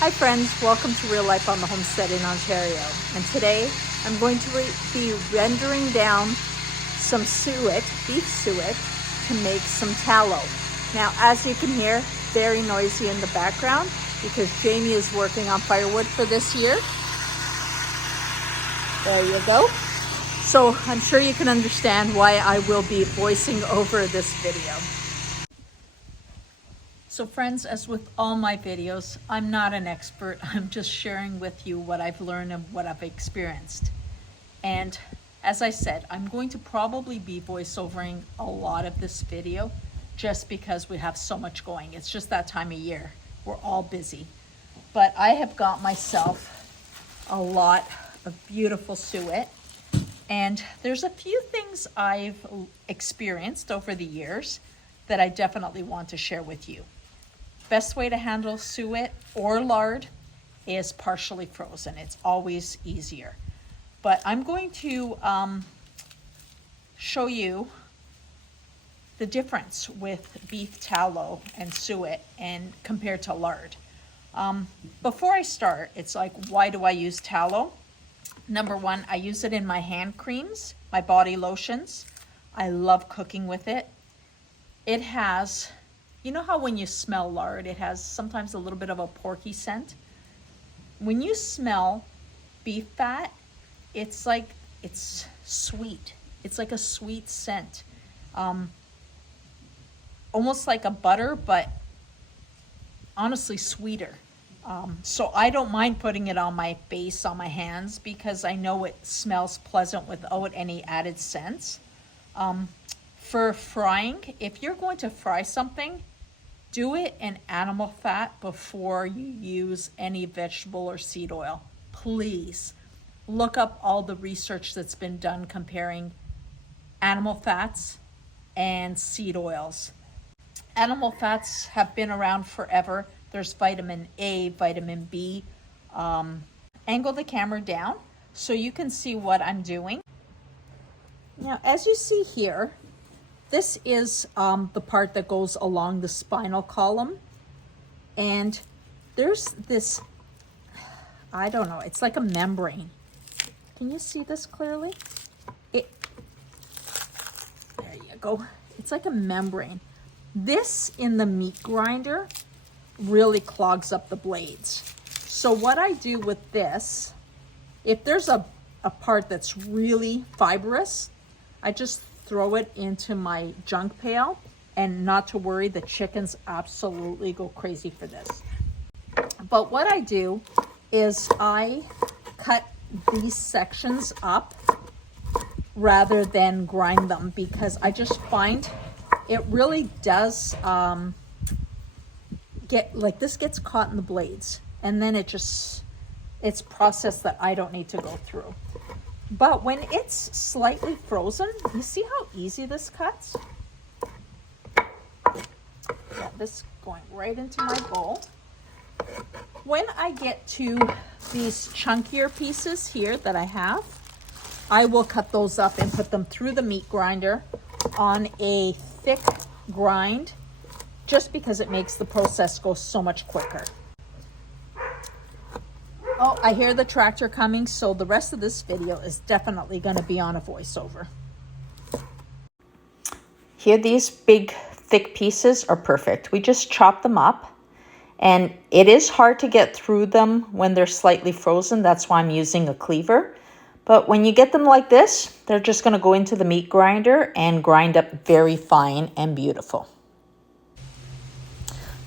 Hi friends, welcome to Real Life on the Homestead in Ontario. And today I'm going to be rendering down some suet, beef suet, to make some tallow. Now, as you can hear, very noisy in the background because Jamie is working on firewood for this year. There you go. So I'm sure you can understand why I will be voicing over this video. So friends, as with all my videos, I'm not an expert. I'm just sharing with you what I've learned and what I've experienced. And as I said, I'm going to probably be voiceovering a lot of this video just because we have so much going. It's just that time of year. We're all busy. But I have got myself a lot of beautiful suet. And there's a few things I've experienced over the years that I definitely want to share with you. Best way to handle suet or lard is partially frozen. It's always easier. But I'm going to show you the difference with beef tallow and suet and compared to lard. Before I start, it's like, why do I use tallow? Number one, I use it in my hand creams, my body lotions. I love cooking with it. It has, you know how when you smell lard, it has sometimes a little bit of a porky scent? When you smell beef fat, it's like, it's sweet. It's like a sweet scent. Almost like a butter, but honestly sweeter. So I don't mind putting it on my face, on my hands, because I know it smells pleasant without any added scents. For frying, if you're going to fry something, do it in animal fat before you use any vegetable or seed oil. Please look up all the research that's been done comparing animal fats and seed oils. Animal fats have been around forever. There's vitamin A, vitamin B. Angle the camera down so you can see what I'm doing. Now, as you see here, this is the part that goes along the spinal column. And there's this, I don't know, it's like a membrane. Can you see this clearly? There you go. It's like a membrane. This in the meat grinder really clogs up the blades. So what I do with this, if there's a part that's really fibrous, I just throw it into my junk pail, and not to worry, the chickens absolutely go crazy for this. But what I do is I cut these sections up rather than grind them, because I just find it really does get, like, this gets caught in the blades, and then it's process that I don't need to go through. But when it's slightly frozen, you see how easy this cuts? Yeah, this going right into my bowl. When I get to these chunkier pieces here that I have, I will cut those up and put them through the meat grinder on a thick grind, just because it makes the process go so much quicker. Oh, I hear the tractor coming, so the rest of this video is definitely going to be on a voiceover. Here, these big, thick pieces are perfect. We just chop them up, and it is hard to get through them when they're slightly frozen. That's why I'm using a cleaver. But when you get them like this, they're just going to go into the meat grinder and grind up very fine and beautiful.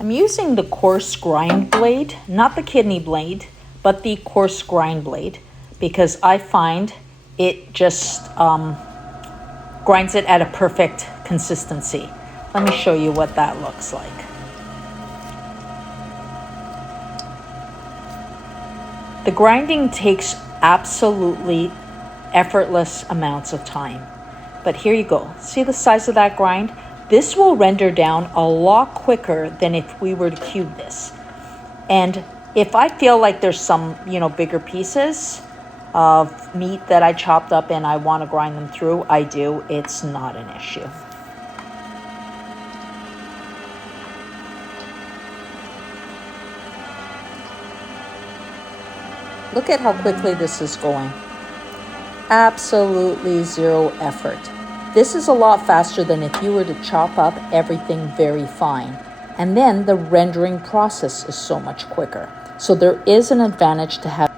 I'm using the coarse grind blade, not the kidney blade, but the coarse grind blade, because I find it just grinds it at a perfect consistency. Let me show you what that looks like. The grinding takes absolutely effortless amounts of time. But here you go. See the size of that grind? This will render down a lot quicker than if we were to cube this. And if I feel like there's some, bigger pieces of meat that I chopped up and I want to grind them through, I do. It's not an issue. Look at how quickly this is going. Absolutely zero effort. This is a lot faster than if you were to chop up everything very fine. And then the rendering process is so much quicker. So there is an advantage to have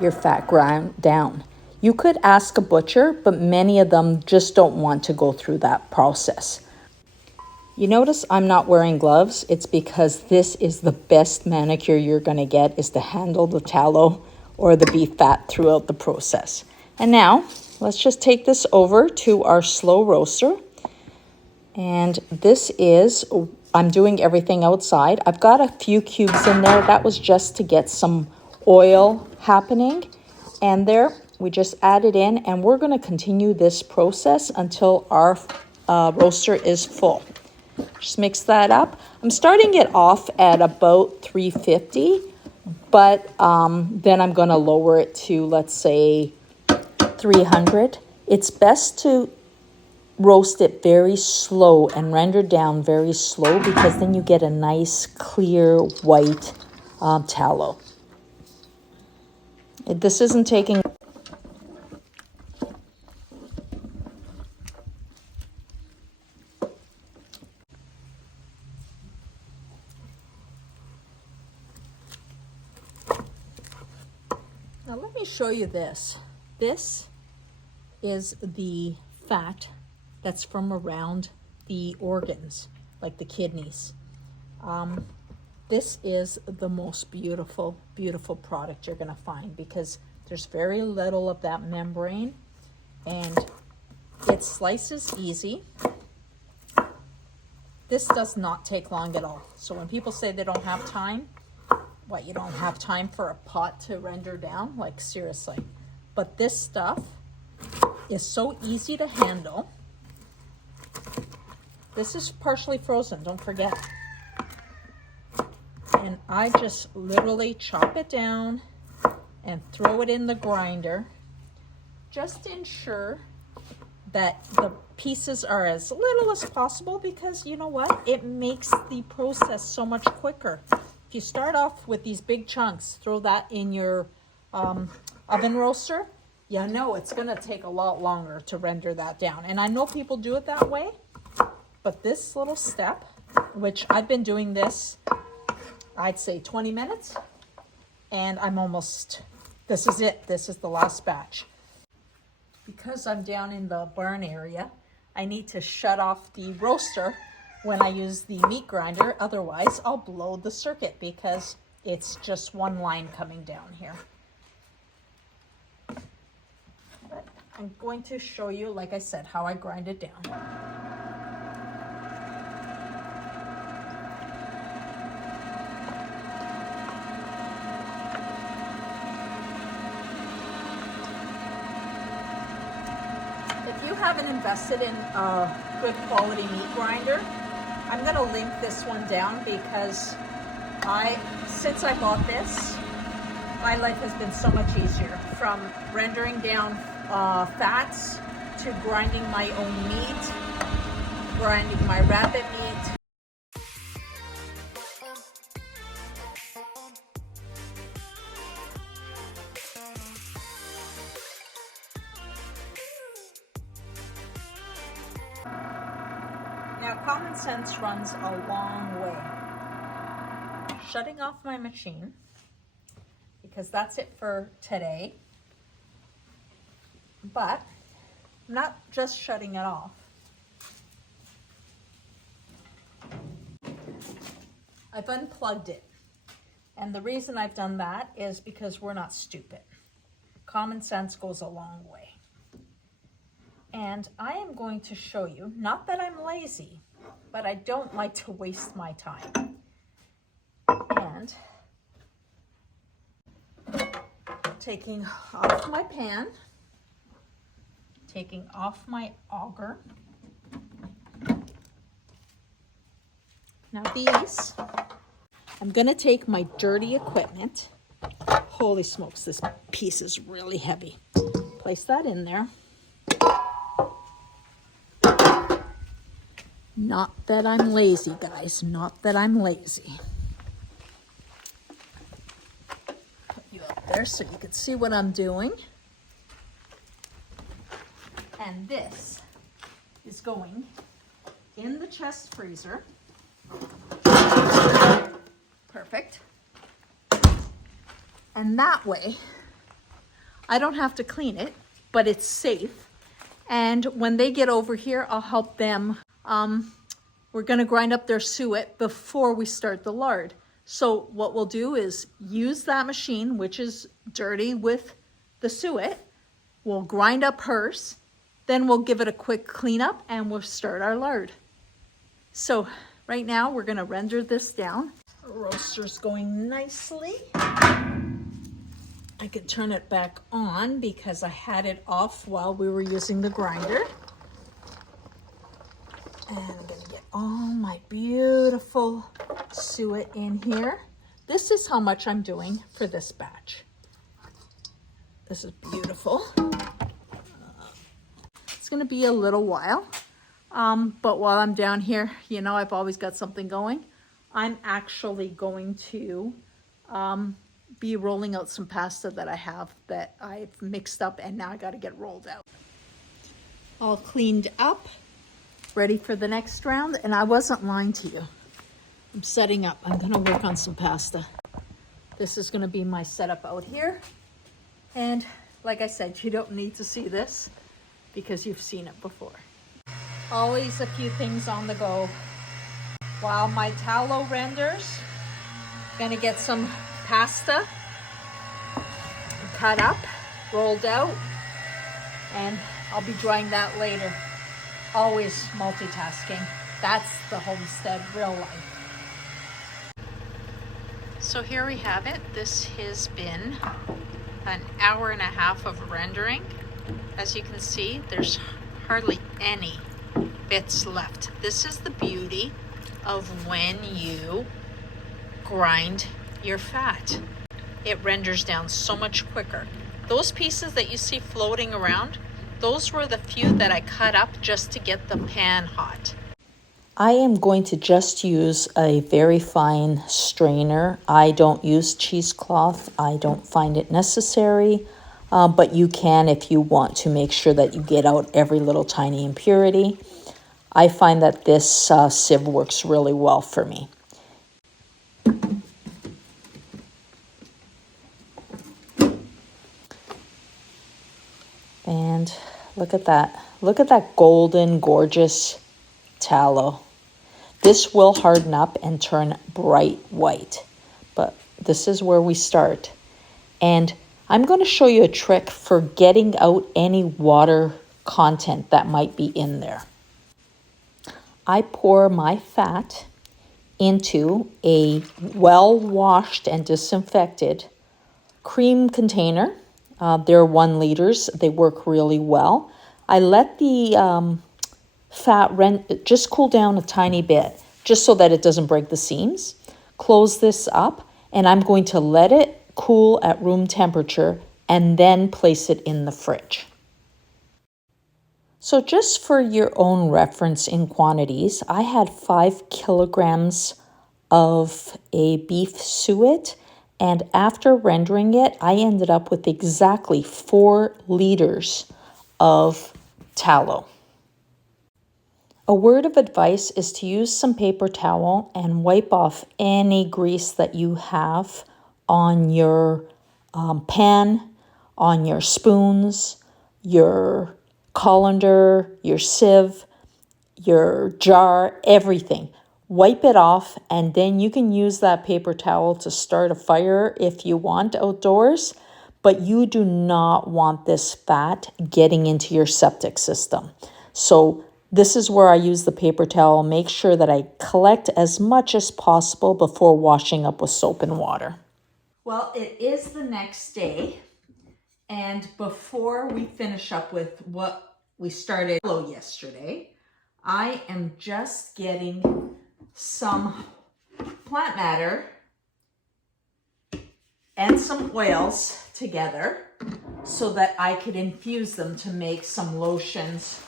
your fat ground down. You could ask a butcher, but many of them just don't want to go through that process. You notice I'm not wearing gloves. It's because this is the best manicure you're going to get, is to handle the tallow or the beef fat throughout the process. And now let's just take this over to our slow roaster. And this is, I'm doing everything outside. I've got a few cubes in there. That was just to get some oil happening. And there, we just add it in, and we're going to continue this process until our roaster is full. Just mix that up. I'm starting it off at about 350, but then I'm going to lower it to, let's say, 300. It's best to roast it very slow and render down very slow, because then you get a nice clear white tallow. This isn't taking... Now let me show you this. This is the fat that's from around the organs, like the kidneys. This is the most beautiful, beautiful product you're going to find, because there's very little of that membrane, and it slices easy. This does not take long at all. So when people say they don't have time, what, you don't have time for a pot to render down? Like, seriously. But this stuff is so easy to handle. This is partially frozen, don't forget. And I just literally chop it down and throw it in the grinder, just to ensure that the pieces are as little as possible, because you know what? It makes the process so much quicker. If you start off with these big chunks, throw that in your oven roaster, you know it's going to take a lot longer to render that down. And I know people do it that way, but this little step, which I've been doing this, I'd say 20 minutes, and I'm almost, this is it. This is the last batch. Because I'm down in the barn area, I need to shut off the roaster when I use the meat grinder. Otherwise, I'll blow the circuit, because it's just one line coming down here. But I'm going to show you, like I said, how I grind it down. If you haven't invested in a good quality meat grinder, I'm going to link this one down, because since I bought this, my life has been so much easier. From rendering down fats to grinding my own meat, grinding my rabbit meat. Now, common sense runs a long way. Shutting off my machine, because that's it for today. But I'm not just shutting it off. I've unplugged it. And the reason I've done that is because we're not stupid. Common sense goes a long way. And I am going to show you, not that I'm lazy, but I don't like to waste my time. And taking off my pan, taking off my auger. Now these, I'm gonna take my dirty equipment. Holy smokes, this piece is really heavy. Place that in there. Not that I'm lazy, guys, not that I'm lazy. Put you up there so you can see what I'm doing. And this is going in the chest freezer. Perfect. And that way, I don't have to clean it, but it's safe. And when they get over here, I'll help them. We're gonna grind up their suet before we start the lard. So what we'll do is use that machine, which is dirty with the suet. We'll grind up hers, then we'll give it a quick cleanup and we'll start our lard. So right now we're gonna render this down. Our roaster's going nicely. I could turn it back on because I had it off while we were using the grinder. And I'm gonna get all my beautiful suet in here. This is how much I'm doing for this batch. This is beautiful. It's gonna be a little while, but while I'm down here, you know, I've always got something going. I'm actually going to be rolling out some pasta that I have that I've mixed up and now I gotta get rolled out. All cleaned up, ready for the next round, and I wasn't lying to you. I'm setting up, I'm gonna work on some pasta. This is gonna be my setup out here. And like I said, you don't need to see this because you've seen it before. Always a few things on the go. While my tallow renders, gonna get some pasta cut up, rolled out, and I'll be drying that later. Always multitasking. That's the homestead real life. So here we have it. This has been an hour and a half of rendering. As you can see, there's hardly any bits left. This is the beauty of when you grind your fat. It renders down so much quicker. Those pieces that you see floating around, those were the few that I cut up just to get the pan hot. I am going to just use a very fine strainer. I don't use cheesecloth. I don't find it necessary, but you can if you want to make sure that you get out every little tiny impurity. I find that this sieve works really well for me. And look at that. Look at that golden, gorgeous tallow. This will harden up and turn bright white, but this is where we start. And I'm going to show you a trick for getting out any water content that might be in there. I pour my fat into a well-washed and disinfected cream container. They're 1 liters. They work really well. I let the fat just cool down a tiny bit, just so that it doesn't break the seams. Close this up, and I'm going to let it cool at room temperature and then place it in the fridge. So just for your own reference in quantities, I had 5 kilograms of a beef suet, and after rendering it, I ended up with exactly 4 liters of tallow. A word of advice is to use some paper towel and wipe off any grease that you have on your pan, on your spoons, your colander, your sieve, your jar, everything. Wipe it off, and then you can use that paper towel to start a fire if you want outdoors, but you do not want this fat getting into your septic system. So this is where I use the paper towel. Make sure that I collect as much as possible before washing up with soap and water. Well, it is the next day, and before we finish up with what we started yesterday, I am just getting some plant matter and some oils together so that I could infuse them to make some lotions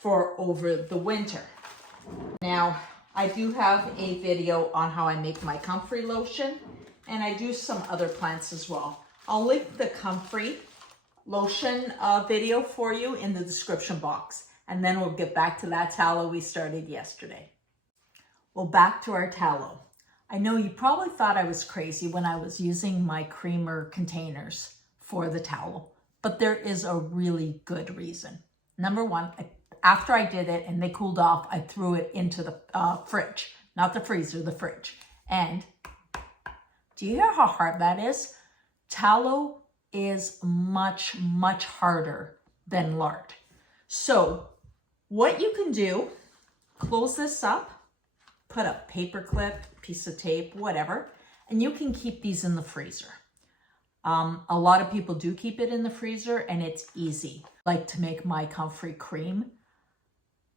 for over the winter. Now, I do have a video on how I make my comfrey lotion, and I do some other plants as well. I'll link the comfrey lotion video for you in the description box. And then we'll get back to that tallow we started yesterday. Well, back to our tallow. I know you probably thought I was crazy when I was using my creamer containers for the tallow, but there is a really good reason. Number one, after I did it and they cooled off, I threw it into the fridge, not the freezer, the fridge. And do you hear how hard that is? Tallow is much, much harder than lard. So what you can do, close this up, put a paper clip, piece of tape, whatever, and you can keep these in the freezer. A lot of people do keep it in the freezer and it's easy. Like to make my comfrey cream,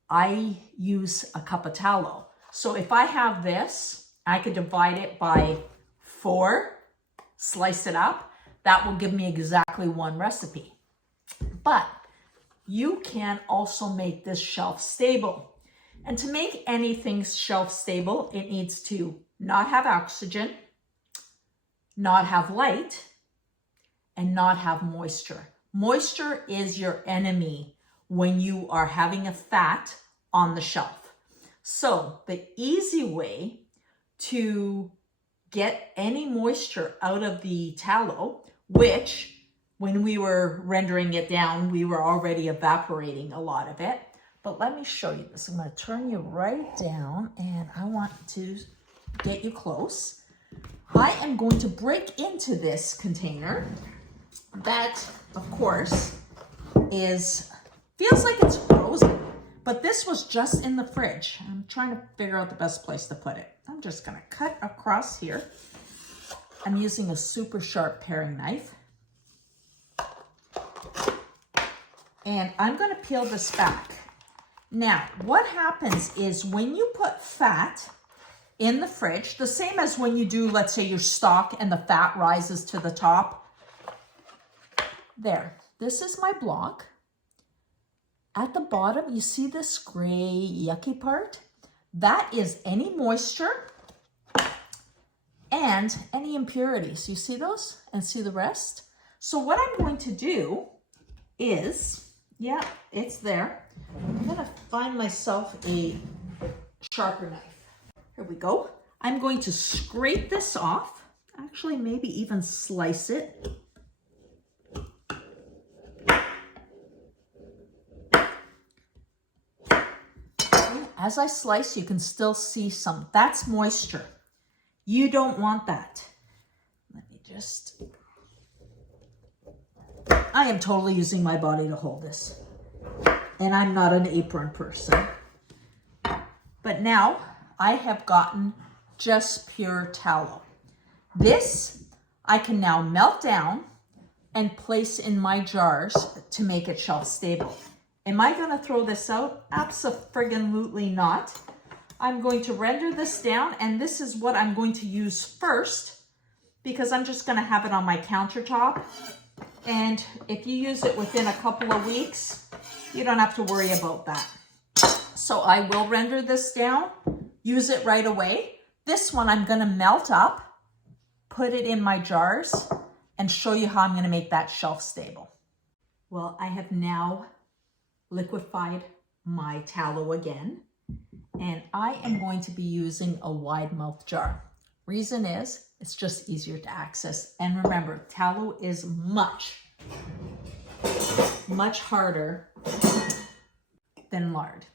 I use a cup of tallow. So if I have this, I could divide it by 4, slice it up. That will give me exactly 1 recipe. But you can also make this shelf stable. And to make anything shelf stable, it needs to not have oxygen, not have light, and not have moisture. Moisture is your enemy when you are having a fat on the shelf. So the easy way to get any moisture out of the tallow, which when we were rendering it down, we were already evaporating a lot of it. But let me show you this. I'm going to turn you right down and I want to get you close. I am going to break into this container that, of course, feels like it's frozen, but this was just in the fridge. I'm trying to figure out the best place to put it. I'm just going to cut across here. I'm using a super sharp paring knife. And I'm going to peel this back. Now, what happens is when you put fat in the fridge, the same as when you do, let's say, your stock and the fat rises to the top. There, this is my block. At the bottom, you see this gray yucky part? That is any moisture and any impurities. You see those and see the rest? So what I'm going to do is, yeah, it's there. I'm gonna find myself a sharper knife. Here we go. I'm going to scrape this off. Actually, maybe even slice it. As I slice, you can still see some. That's moisture. You don't want that. Let me just... I am totally using my body to hold this. And I'm not an apron person. But now I have gotten just pure tallow. This I can now melt down and place in my jars to make it shelf stable. Am I going to throw this out? Abso-friggin-lutely not. I'm going to render this down, and this is what I'm going to use first because I'm just going to have it on my countertop. And if you use it within a couple of weeks, you don't have to worry about that. So I will render this down, use it right away. This one I'm going to melt up, put it in my jars, and show you how I'm going to make that shelf stable. Well, I have now liquefied my tallow again, and I am going to be using a wide mouth jar. Reason is, it's just easier to access. And remember, tallow is much harder than lard.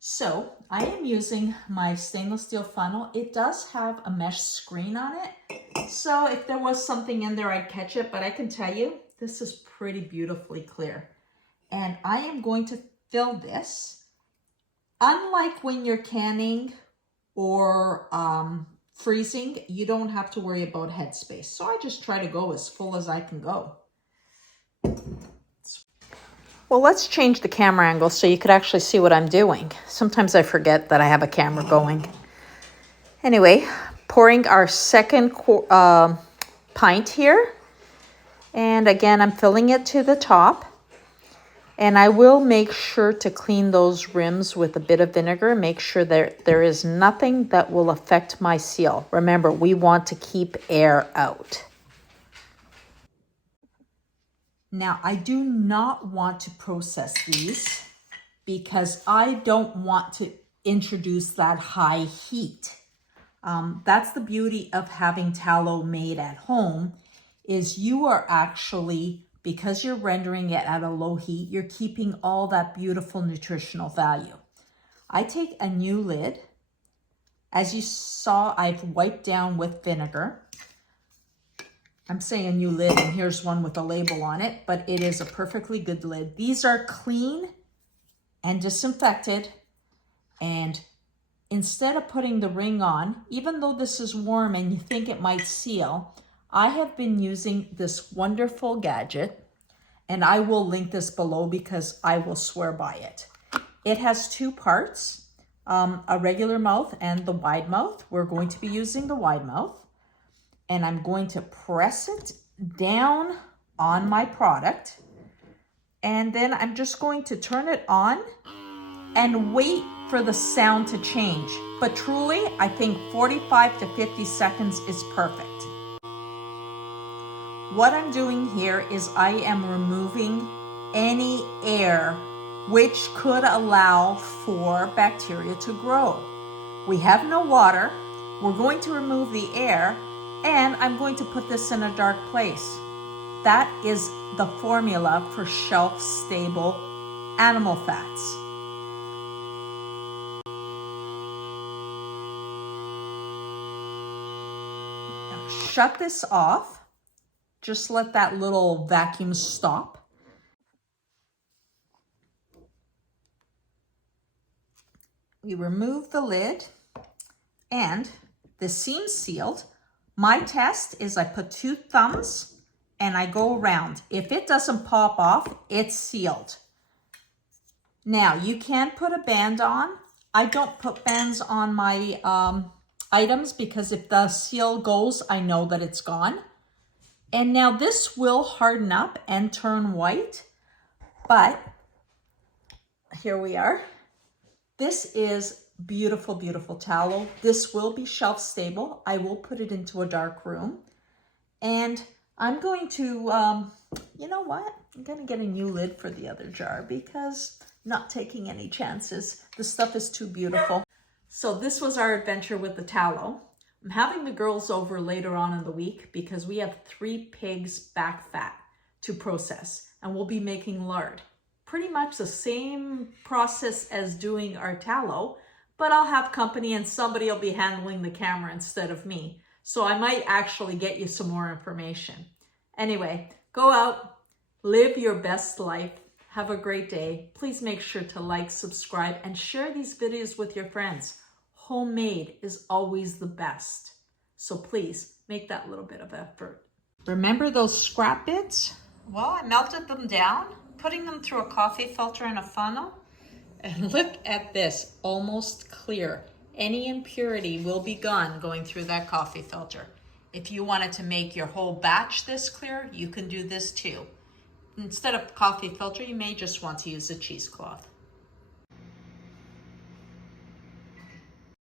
So I am using my stainless steel funnel. It does have a mesh screen on it. So if there was something in there, I'd catch it, but I can tell you, this is pretty beautifully clear. And I am going to fill this. Unlike when you're canning or freezing, you don't have to worry about headspace. So I just try to go as full as I can go. Well, let's change the camera angle so you could actually see what I'm doing. Sometimes I forget that I have a camera going. Anyway, pouring our second pint here. And again, I'm filling it to the top. And I will make sure to clean those rims with a bit of vinegar. Make sure there is nothing that will affect my seal. Remember, we want to keep air out. Now, I do not want to process these because I don't want to introduce that high heat. That's the beauty of having tallow made at home, is you are actually, because you're rendering it at a low heat, you're keeping all that beautiful nutritional value. I take a new lid. As you saw, I've wiped down with vinegar. I'm saying a new lid, and here's one with a label on it, but it is a perfectly good lid. These are clean and disinfected, and instead of putting the ring on, even though this is warm and you think it might seal, I have been using this wonderful gadget, and I will link this below because I will swear by it. It has two parts, a regular mouth and the wide mouth. We're going to be using the wide mouth, and I'm going to press it down on my product, and then I'm just going to turn it on and wait for the sound to change. But truly, I think 45 to 50 seconds is perfect. What I'm doing here is I am removing any air which could allow for bacteria to grow. We have no water. We're going to remove the air, and I'm going to put this in a dark place. That is the formula for shelf-stable animal fats. Now, shut this off. Just let that little vacuum stop. We remove the lid, and the seam's sealed. My test is I put 2 thumbs and I go around. If it doesn't pop off, it's sealed. Now, you can put a band on. I don't put bands on my items because if the seal goes, I know that it's gone. And now this will harden up and turn white, but here we are. This is beautiful, beautiful tallow. This will be shelf stable. I will put it into a dark room, and I'm going to, you know what? I'm going to get a new lid for the other jar because I'm not taking any chances. The stuff is too beautiful. So this was our adventure with the tallow. I'm having the girls over later on in the week because we have 3 pigs back fat to process, and we'll be making lard. Pretty much the same process as doing our tallow, but I'll have company and somebody will be handling the camera instead of me. So I might actually get you some more information. Anyway, go out, live your best life. Have a great day. Please make sure to like, subscribe, and share these videos with your friends. Homemade is always the best. So please make that little bit of effort. Remember those scrap bits? Well, I melted them down, putting them through a coffee filter in a funnel. And look at this, almost clear. Any impurity will be gone going through that coffee filter. If you wanted to make your whole batch this clear, you can do this too. Instead of coffee filter, you may just want to use a cheesecloth.